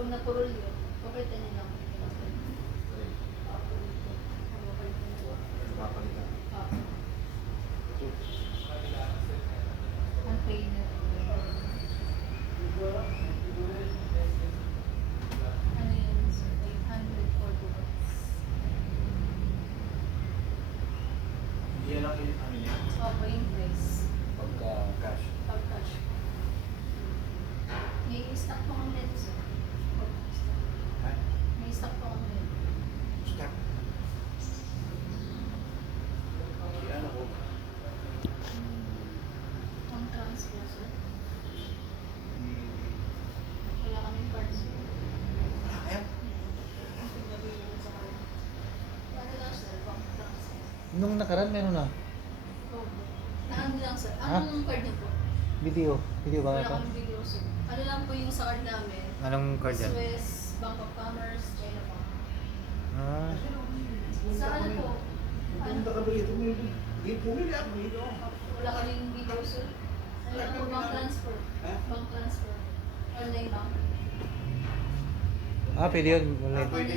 Pag napurol yun, papalitan niyo lang. Papalitan. Ang painter. Ano yun? 800 bucks. Yan ang ano niya. Opo, yung price. Pagka cash. Pag-cash. May stock pa kami nito, sir. Ha? May stock pa kami nito. Stop. Yan ako. Ang transfer, sir. Wala kaming card, sir. Ayan. Ano lang, sir? Bank transfer. Nung nakaraan, meron na. Opo. Ano lang, sir? Ha? Anong card niyo po? Video. Video ba Wala ito? kaming video, sir. Ano lang po yung sa card namin? Anong card yan? Swiss, Bank of Commerce, China Bank. Ah, Sa ano po? Punta ka ba dito? Hindi pumili ako dito. Wala kaming video, sir. Ano lang po, bank transfer. Ha? Bank transfer. Online bank. pwede yun. Online. Pwede.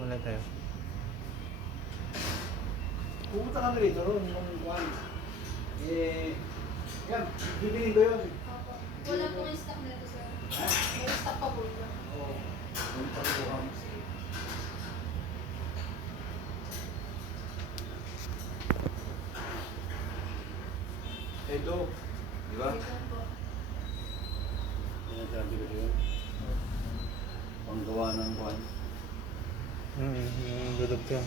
Online tayo. Pumunta kami dito nung one. Yan, bibili ko yun. Opo. Wala pong stock nito, sir. Ha? May stock pa po ito. Oo. Pumunta ko kami. Ito, di ba? Ito po. Yan sabi ko yun. Panggawa ng kwan. Yung dudog yan.